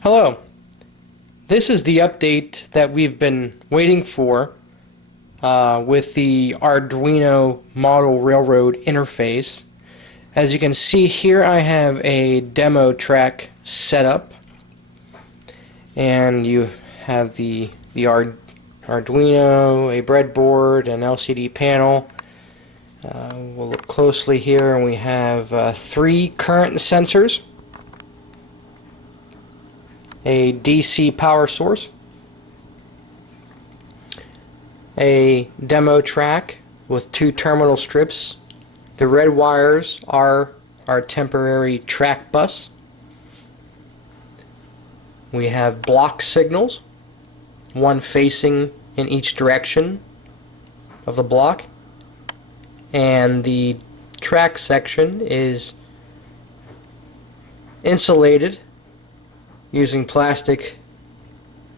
Hello, this is the update that we've been waiting for with the Arduino model railroad interface. As you can see here, I have a demo track set up, and you have the Arduino, a breadboard, an LCD panel. We'll look closely here, and we have 3 current sensors, a DC power source, a demo track with 2 terminal strips. The red wires are our temporary track bus. We have block signals, one facing in each direction of the block, and the track section is insulated using plastic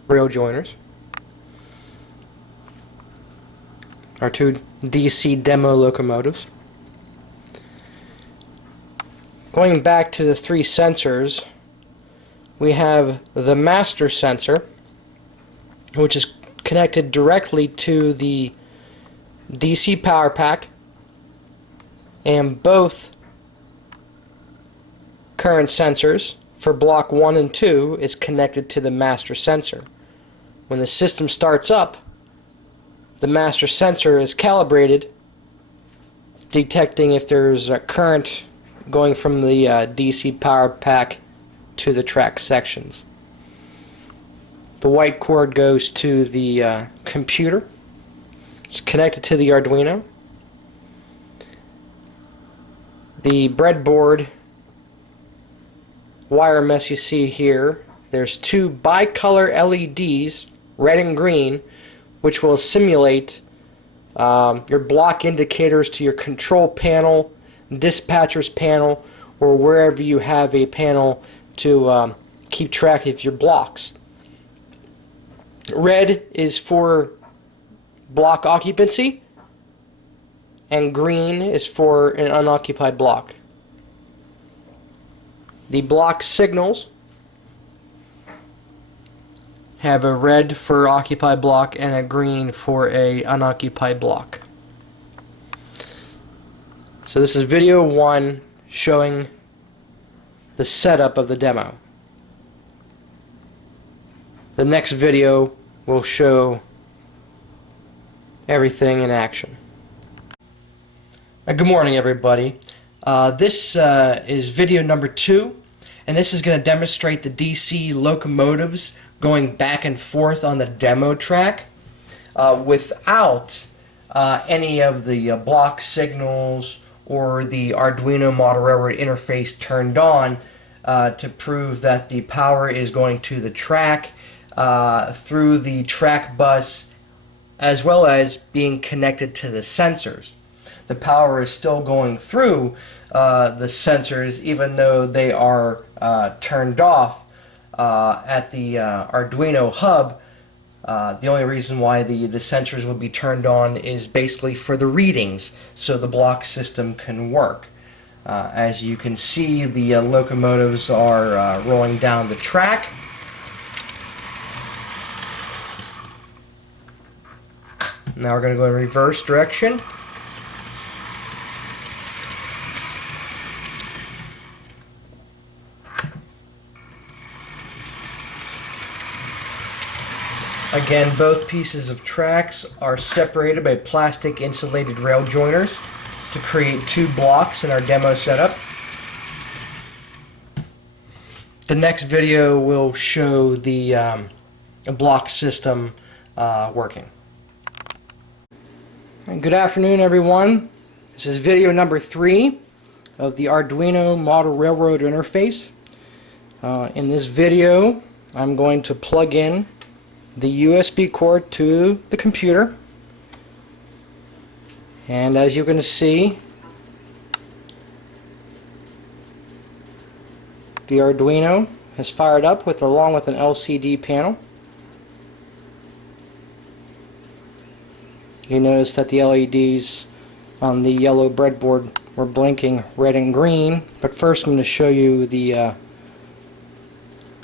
rail joiners. Our 2 DC demo locomotives. Going back to the 3 sensors, we have the master sensor, which is connected directly to the DC power pack, and both current sensors for block 1 and 2 is connected to the master sensor. When the system starts up, the master sensor is calibrated, detecting if there's a current going from the DC power pack to the track sections. The white cord goes to the computer. It's connected to the Arduino. The breadboard wire mesh you see here, there's 2 bicolor LEDs, red and green, which will simulate your block indicators to your control panel, dispatcher's panel, or wherever you have a panel to keep track of your blocks. Red is for block occupancy, and green is for an unoccupied block. The block signals have a red for occupied block and a green for a unoccupied block. So this is video 1 showing the setup of the demo. The next video will show everything in action. Good morning, everybody. This is video number 2, and this is going to demonstrate the DC locomotives going back and forth on the demo track without any of the block signals or the Arduino model railroad interface turned on to prove that the power is going to the track through the track bus, as well as being connected to the sensors. The power is still going through the sensors even though they are turned off at the Arduino hub. The only reason why the sensors will be turned on is basically for the readings, so the block system can work. As you can see, the locomotives are rolling down the track. Now we're going to go in reverse direction. Again, both pieces of tracks are separated by plastic insulated rail joiners to create 2 blocks in our demo setup. The next video will show the block system working. Good afternoon, everyone. This is video number 3 of the Arduino model railroad interface. In this video, I'm going to plug in the USB cord to the computer, and as you can see, the Arduino has fired up along with an LCD panel. You notice that the LEDs on the yellow breadboard were blinking red and green, but first I'm going to show you the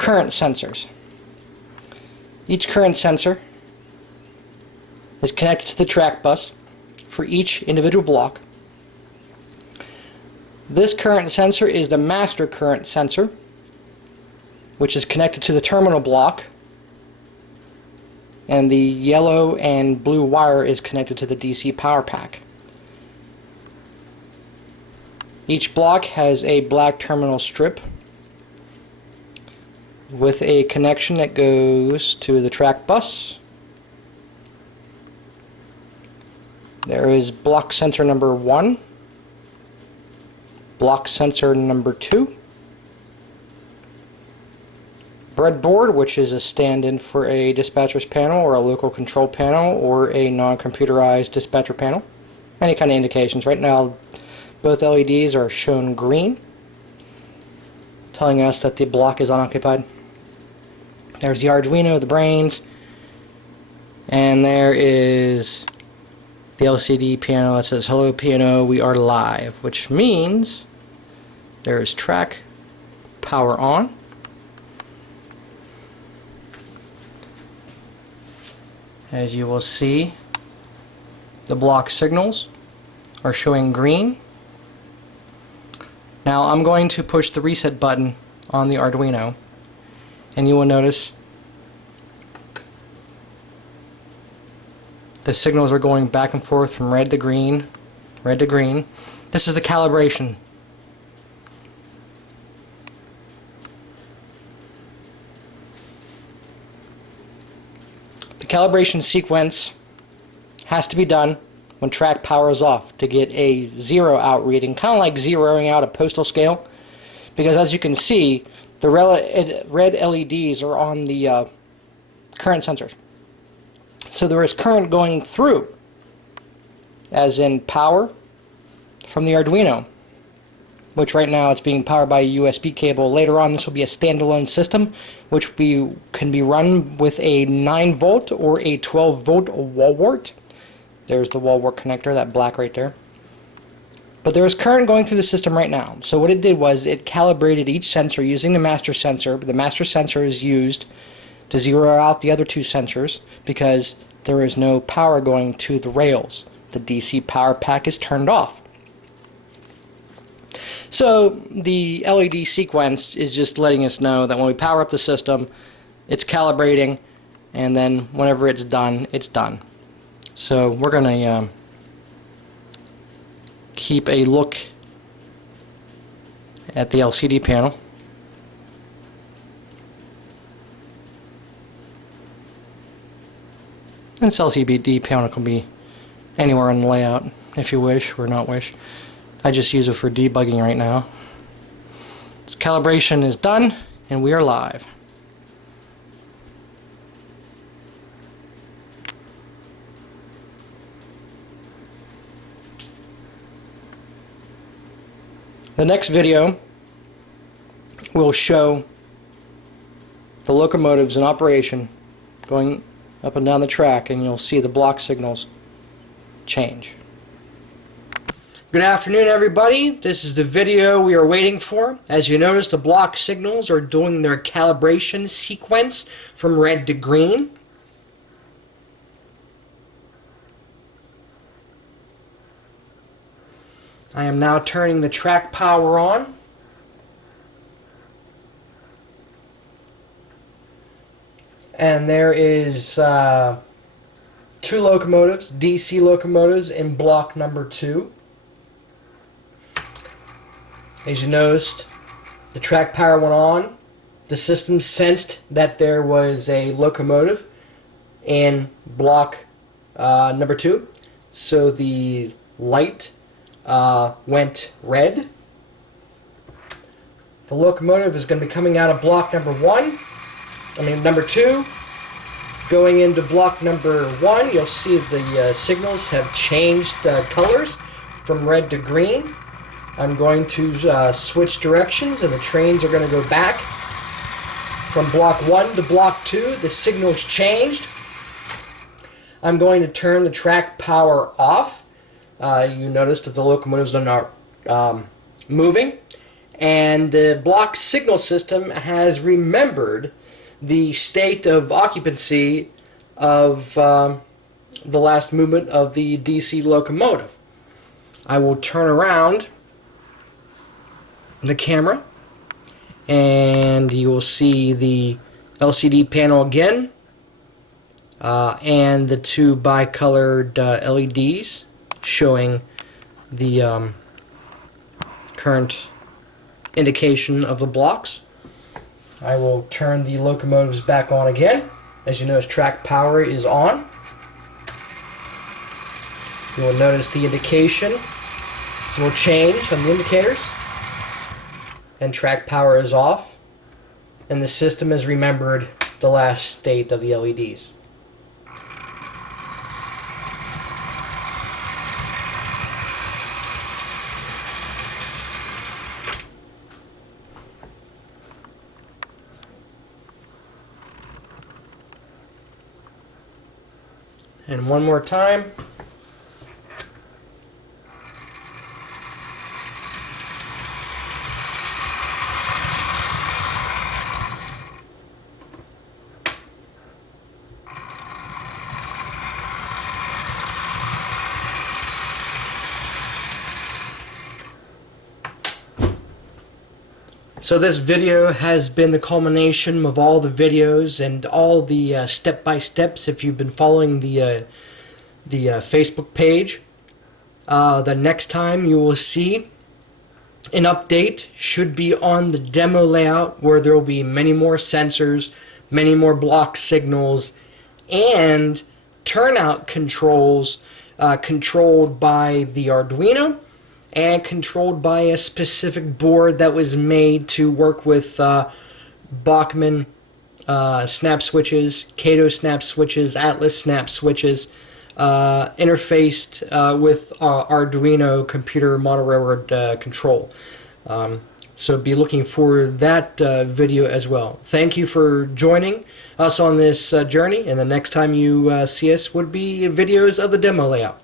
current sensors. Each current sensor is connected to the track bus for each individual block. This current sensor is the master current sensor, which is connected to the terminal block, and the yellow and blue wire is connected to the DC power pack. Each block has a black terminal strip with a connection that goes to the track bus. There is block sensor number 1, block sensor number 2, breadboard, which is a stand-in for a dispatcher's panel or a local control panel or a non-computerized dispatcher panel. Any kind of indications. Right now both LEDs are shown green, telling us that the block is unoccupied. There's the Arduino, the brains, and there is the LCD piano that says, "Hello piano, we are live," which means there is track power on. As you will see, the block signals are showing green. Now I'm going to push the reset button on the Arduino, and you will notice the signals are going back and forth from red to green, red to green. This is the calibration. The calibration sequence has to be done when track power is off to get a zero out reading, kind of like zeroing out a postal scale, because as you can see, the red LEDs are on the current sensors. So there is current going through, as in power from the Arduino, which right now it's being powered by a USB cable. Later on this will be a standalone system which can be run with a 9-volt or a 12-volt wall wart. There's the wall wart connector, that black right there. But there is current going through the system right now. So what it did was it calibrated each sensor using the master sensor. The master sensor is used to zero out the other two sensors because there is no power going to the rails. The DC power pack is turned off. So the LED sequence is just letting us know that when we power up the system, it's calibrating, and then whenever it's done, it's done. So we're going to keep a look at the LCD panel. And this LCD panel can be anywhere in the layout if you wish or not wish. I just use it for debugging right now. So calibration is done and we are live. The next video will show the locomotives in operation going up and down the track, and you'll see the block signals change. Good afternoon, everybody. This is the video we are waiting for. As you notice, the block signals are doing their calibration sequence from red to green. I am now turning the track power on. And there is 2 locomotives, DC locomotives in block number 2. As you noticed, the track power went on. The system sensed that there was a locomotive in block number 2. So the light went red. The locomotive is going to be coming out of block number 2. Going into block number 1, you'll see the signals have changed colors from red to green. I'm going to switch directions, and the trains are going to go back from block 1 to block 2. The signals changed. I'm going to turn the track power off. You notice that the locomotives are not moving, and the block signal system has remembered the state of occupancy of the last movement of the DC locomotive. I will turn around the camera and you will see the LCD panel again and the two bicolored LEDs showing the current indication of the blocks. I will turn the locomotives back on again. As you notice, track power is on. You will notice the indication will change on the indicators, and track power is off, and the system has remembered the last state of the LEDs. And one more time. So this video has been the culmination of all the videos and all the step-by-steps if you've been following the Facebook page. The next time you will see an update should be on the demo layout, where there will be many more sensors, many more block signals, and turnout controls controlled by the Arduino and controlled by a specific board that was made to work with Bachmann snap switches, Kato snap switches, Atlas snap switches, interfaced with Arduino computer model railroad control. So be looking for that video as well. Thank you for joining us on this journey, and the next time you see us would be videos of the demo layout.